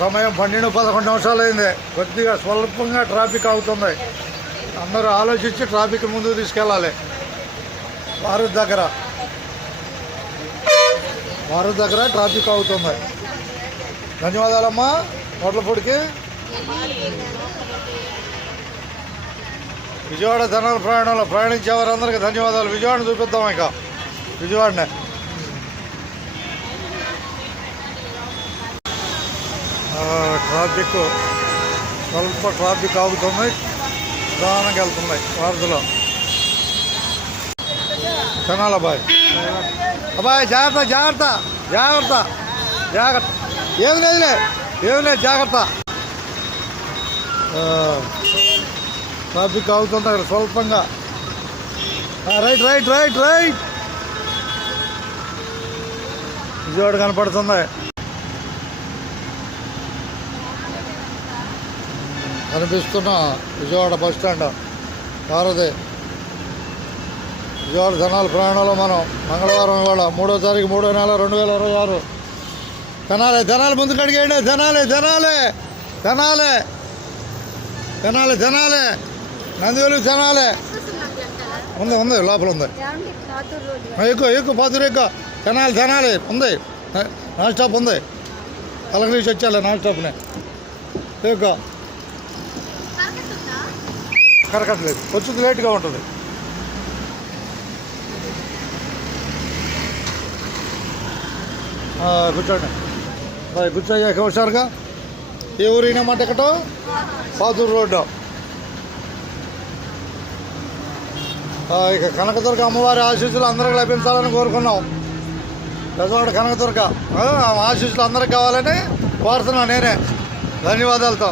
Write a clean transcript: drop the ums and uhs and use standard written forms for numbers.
సమయం 12-11 నిమిషాలు అయింది. కొద్దిగా స్వల్పంగా ట్రాఫిక్ అవుతుంది. అందరూ ఆలోచించి ట్రాఫిక్ ముందుకు తీసుకెళ్ళాలి. భారత్ దగ్గర ట్రాఫిక్ అవుతుంది. ధన్యవాదాలమ్మా హోటల్ విజయవాడ ధనాల ప్రయాణంలో ప్రయాణించే వారందరికీ ధన్యవాదాలు. విజయవాడని చూపిద్దాం. ఇక విజయవాడనే ట్రాఫిక్ స్వల్ప ట్రాఫిక్ ఆగుతుంది. నిదానంగా వెళ్తున్నాయి వారధిలో. తినాలి అబ్బాయి జాగ్రత్త. ఏమి లేదు జాగ్రత్త. ట్రాఫిక్ ఆగుతుంది అక్కడ స్వల్పంగా. రైట్ విజయవాడ కనపడుతుంది. కనిపిస్తున్న విజయవాడ బస్ స్టాండ్ భారతి. విజయవాడ ధనాల ప్రయాణంలో మనం మంగళవారం ఇవాళ 3వ తారీఖు 3వ నెల 2026. తెనాలి ముందుకు అడిగేయండి. తెనాలి నందివేలు తెనాలి ఉంది లోపల ఉంది. ఎక్కువ పాతూరు ఎక్కువ. తెనాలి ఉంది. నాన్ స్టాప్ ఉంది. కలకరీసి వచ్చాలి నాన్ స్టాప్ని. ఎక్కువ కరకట్లేదు. వచ్చేది లేట్గా ఉంటుంది. కూర్చోండి కూర్చోయ్యాక హుషారుగా. ఏ ఊరైనా మాట ఎక్కటో పాతూరు రోడ్డు. ఇక కనకదుర్గ అమ్మవారి ఆశీస్సులు అందరికి లభించాలని కోరుకున్నాం. బెజవాడ కనకదుర్గ ఆశీస్సులు అందరికి కావాలని కోరుతున్నాను నేనే. ధన్యవాదాలతో.